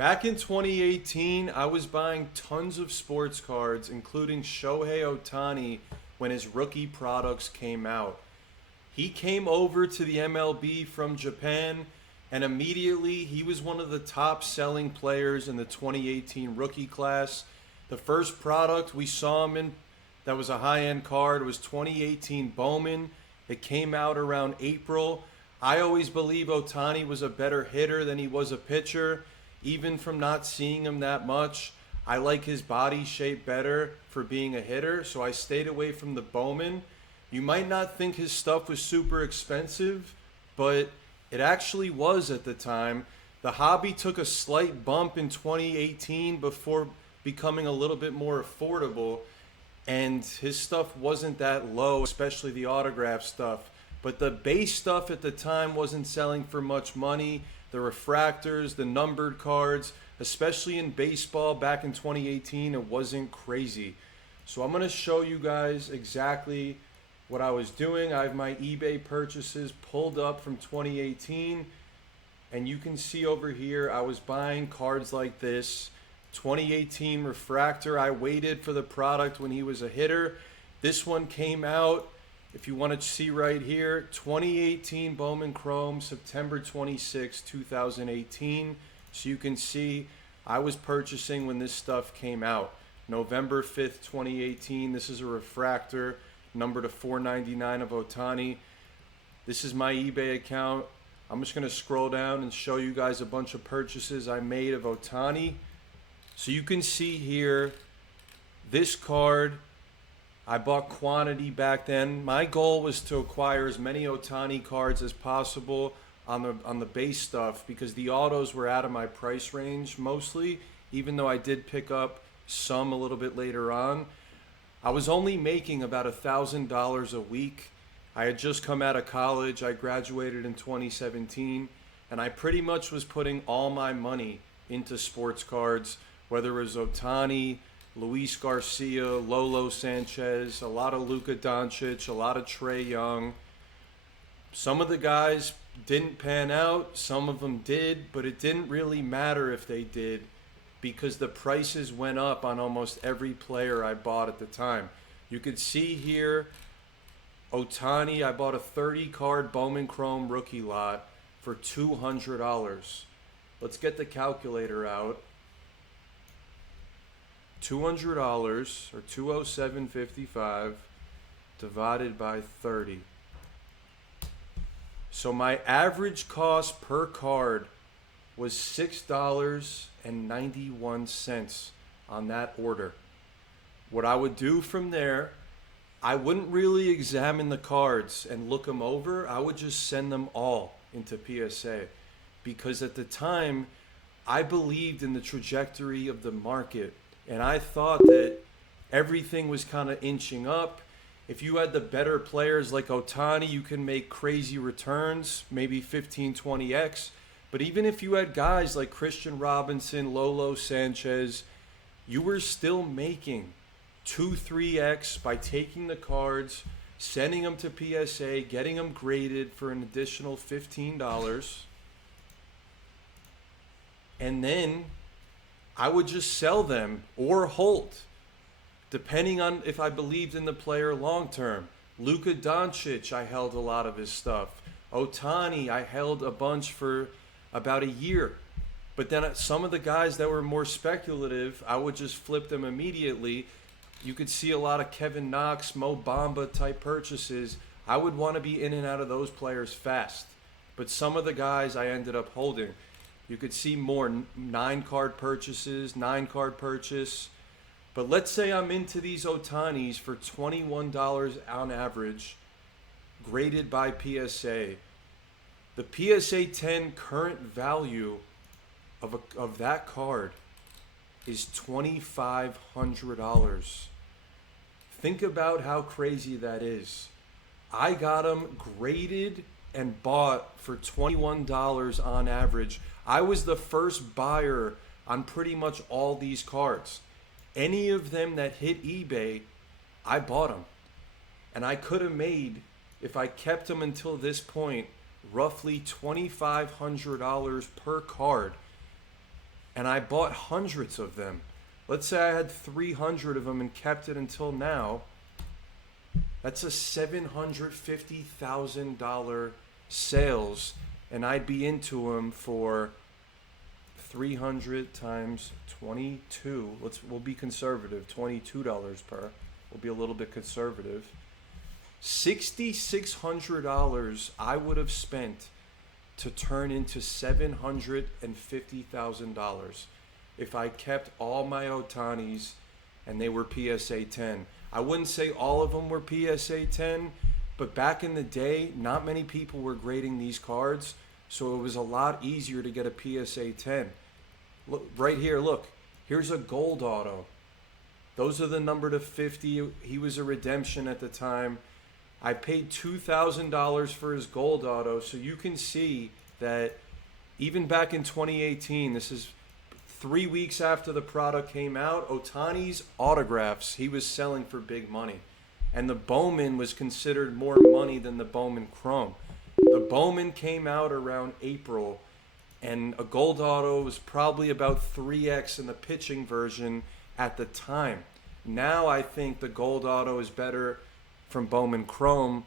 Back in 2018, I was buying tons of sports cards, including Shohei Ohtani when his rookie products came out. He came over to the MLB from Japan, and immediately he was one of the top selling players in the 2018 rookie class. The first product we saw him in that was a high-end card was 2018 Bowman. It came out around April. I always believe Ohtani was a better hitter than he was a pitcher. Even from not seeing him that much, I like his body shape better for being a hitter, so I stayed away from the Bowman. You might not think his stuff was super expensive, but it actually was at the time. The hobby took a slight bump in 2018 before becoming a little bit more affordable, and his stuff wasn't that low, especially the autograph stuff. But the base stuff at the time wasn't selling for much money. The refractors, the numbered cards, especially in baseball back in 2018, it wasn't crazy. So I'm going to show you guys exactly what I was doing. I have my eBay purchases pulled up from 2018, and you can see over here I was buying cards like this. 2018 refractor, I waited for the product when he was a hitter. This one came out, if you want to see right here, 2018 Bowman Chrome, September 26, 2018. So you can see I was purchasing when this stuff came out. November 5th, 2018. This is a refractor, number to 499 of Ohtani. This is my eBay account. I'm just going to scroll down and show you guys a bunch of purchases I made of Ohtani. So you can see here, this card, I bought quantity back then. My goal was to acquire as many Ohtani cards as possible on the base stuff because the autos were out of my price range mostly, even though I did pick up some a little bit later on. I was only making about $1,000 a week. I had just come out of college. I graduated in 2017, and I pretty much was putting all my money into sports cards, whether it was Ohtani, Luis Garcia, Lolo Sanchez, a lot of Luka Doncic, a lot of Trae Young. Some of the guys didn't pan out, some of them did, but it didn't really matter if they did because the prices went up on almost every player I bought at the time. You could see here, Ohtani, I bought a 30-card Bowman Chrome rookie lot for $200. Let's get the calculator out. $200 or 207.55 divided by 30. So my average cost per card was $6.91 on that order. What I would do from there, I wouldn't really examine the cards and look them over. I would just send them all into PSA because at the time I believed in the trajectory of the market. And I thought that everything was kind of inching up. If you had the better players like Ohtani, you can make crazy returns, maybe 15, 20x. But even if you had guys like Christian Robinson, Lolo Sanchez, you were still making 2, 3x by taking the cards, sending them to PSA, getting them graded for an additional $15. And then I would just sell them or hold, depending on if I believed in the player long term. Luka Doncic, I held a lot of his stuff. Ohtani, I held a bunch for about a year. But then some of the guys that were more speculative, I would just flip them immediately. You could see a lot of Kevin Knox, Mo Bamba type purchases. I would want to be in and out of those players fast. But some of the guys I ended up holding. You could see more 9-card purchases, 9-card purchase. But let's say I'm into these Ohtanis for $21 on average, graded by PSA. The PSA 10 current value of that card is $2,500. Think about how crazy that is. I got them graded and bought for $21 on average. I was the first buyer on pretty much all these cards. Any of them that hit eBay, I bought them. And I could have made, if I kept them until this point, roughly $2,500 per card. and I bought hundreds of them. Let's say I had 300 of them and kept it until now. That's a $750,000 sales, and I'd be into them for 300 times 22. We'll be conservative. $22 per. We'll be a little bit conservative. $6,600 I would have spent to turn into $750,000 if I kept all my Ohtanis and they were PSA 10. I wouldn't say all of them were PSA 10, but back in the day, not many people were grading these cards, so it was a lot easier to get a PSA 10. Look, right here, look. Here's a gold auto. Those are the number to 50. He was a redemption at the time. I paid $2,000 for his gold auto, so you can see that even back in 2018, this is 3 weeks after the product came out, Ohtani's autographs, he was selling for big money. And the Bowman was considered more money than the Bowman Chrome. The Bowman came out around April, and a gold auto was probably about 3x in the pitching version at the time. Now I think the gold auto is better from Bowman Chrome.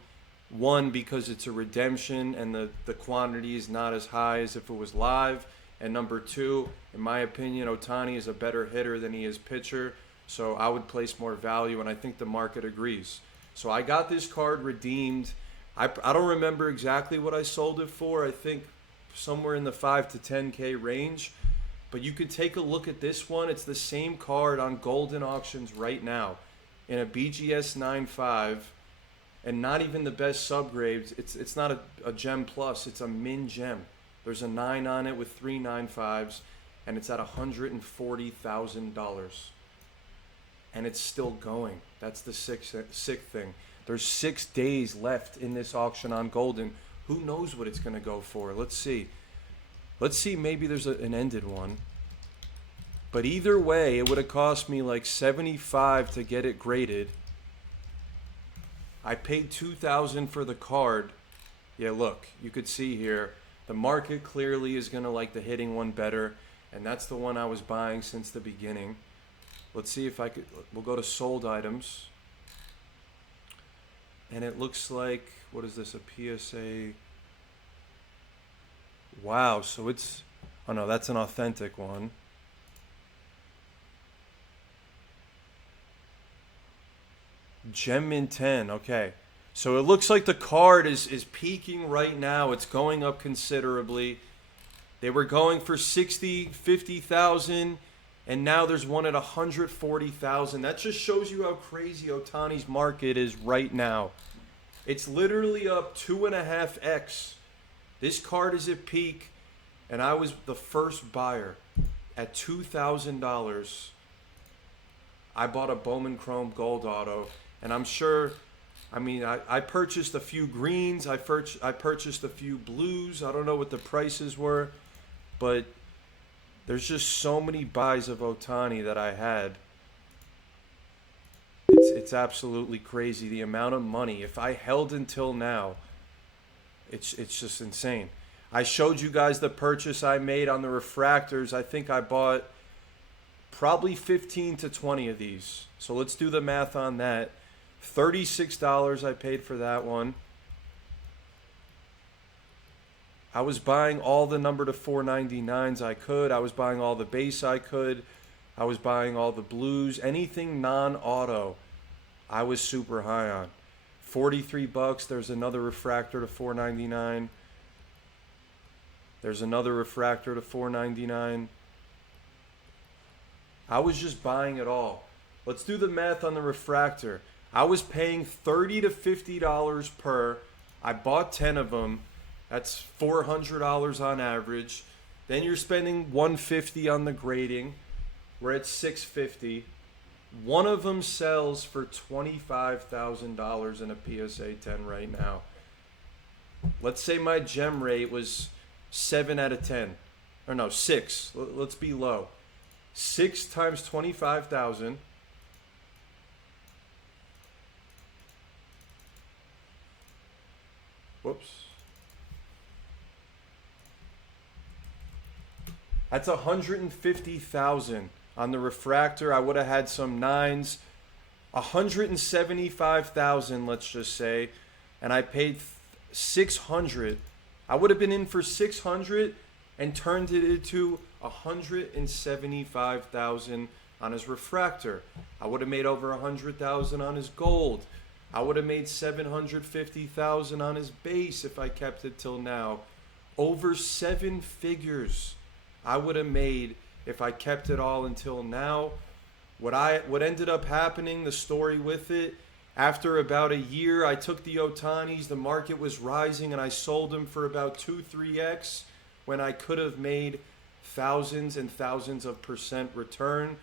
One, because it's a redemption and the quantity is not as high as if it was live. And number two, in my opinion, Ohtani is a better hitter than he is pitcher. So I would place more value, and I think the market agrees. So I got this card redeemed. I don't remember exactly what I sold it for. I think somewhere in the 5 to 10K range. But you could take a look at this one. It's the same card on Golden Auctions right now in a BGS 9.5. And not even the best subgrades. It's not a gem plus. It's a min gem. There's a 9 on it with 3 9.5s, and it's at $140,000. And it's still going. That's the sick thing. There's 6 days left in this auction on Golden. Who knows what it's going to go for? Let's see. Let's see, maybe there's an ended one. But either way, it would have cost me like $75 to get it graded. I paid $2,000 for the card. Yeah, look, you could see here, the market clearly is going to like the hitting one better, and that's the one I was buying since the beginning. Let's see if I could, we'll go to sold items. And it looks like, what is this, a PSA? Wow, so it's, oh no, that's an authentic one. Gem in 10, okay. So it looks like the card is peaking right now. It's going up considerably. They were going for 60, 50,000, and now there's one at 140,000. That just shows you how crazy Ohtani's market is right now. It's literally up 2.5x. This card is at peak, and I was the first buyer at $2,000. I bought a Bowman Chrome Gold Auto. And I'm sure, I mean, I purchased a few greens. I purchased a few blues. I don't know what the prices were. But there's just so many buys of Ohtani that I had. It's absolutely crazy. The amount of money. If I held until now, it's just insane. I showed you guys the purchase I made on the refractors. I think I bought probably 15 to 20 of these. So let's do the math on that. $36 I paid for that one. I was buying all the number to 499s I could. I was buying all the base I could. I was buying all the blues. Anything non-auto, I was super high on. $43. There's another refractor to 499. There's another refractor to 499. I was just buying it all. Let's do the math on the refractor. I was paying $30 to $50 per. I bought 10 of them. That's $400 on average. Then you're spending $150 on the grading. We're at $650. One of them sells for $25,000 in a PSA 10 right now. Let's say my gem rate was 7 out of 10. Or no, 6. Let's be low. 6 times 25,000. Whoops. That's 150,000 on the refractor. I would have had some nines. 175,000, let's just say, and I paid 600. I would have been in for 600 and turned it into 175,000 on his refractor. I would have made over 100,000 on his gold. I would have made 750,000 on his base if I kept it till now. Over 7 figures I would have made if I kept it all until now. What ended up happening, the story with it, after about a year, I took the Ohtanis, the market was rising, and I sold them for about 2-3x when I could have made thousands and thousands of percent return.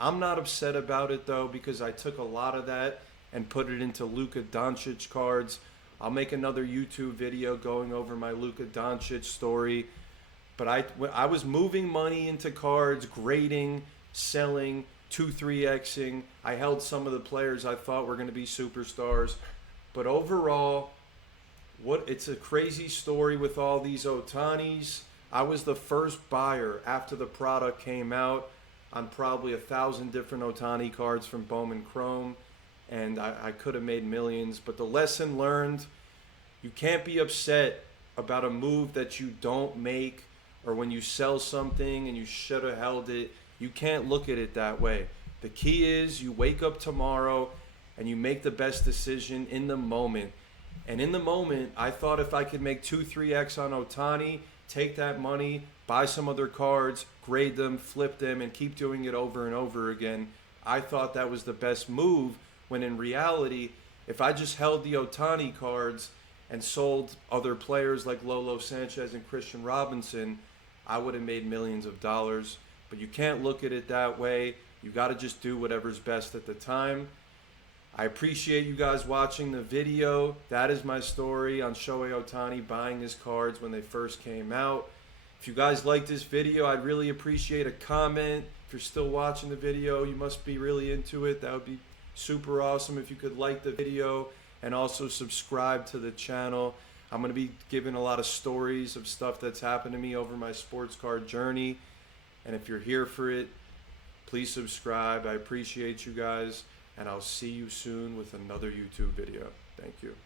I'm not upset about it, though, because I took a lot of that and put it into Luka Doncic cards. I'll make another YouTube video going over my Luka Doncic story. But I was moving money into cards, grading, selling, 2-3xing. I held some of the players I thought were going to be superstars. But overall, it's a crazy story with all these Ohtanis. I was the first buyer after the product came out on probably 1,000 different Ohtani cards from Bowman Chrome. And I could have made millions. But the lesson learned, you can't be upset about a move that you don't make, or when you sell something and you should have held it. You can't look at it that way. The key is you wake up tomorrow and you make the best decision in the moment. And in the moment, I thought if I could make 2-3x on Ohtani, take that money, buy some other cards, grade them, flip them, and keep doing it over and over again, I thought that was the best move, when in reality, if I just held the Ohtani cards and sold other players like Lolo Sanchez and Christian Robinson, I would have made millions of dollars. But you can't look at it that way. You got to just do whatever's best at the time. I appreciate you guys watching the video. That is my story on Shohei Ohtani buying his cards when they first came out. If you guys like this video, I'd really appreciate a comment. If you're still watching the video, you must be really into it. That would be super awesome if you could like the video and also subscribe to the channel. I'm going to be giving a lot of stories of stuff that's happened to me over my sports card journey. And if you're here for it, please subscribe. I appreciate you guys, and I'll see you soon with another YouTube video. Thank you.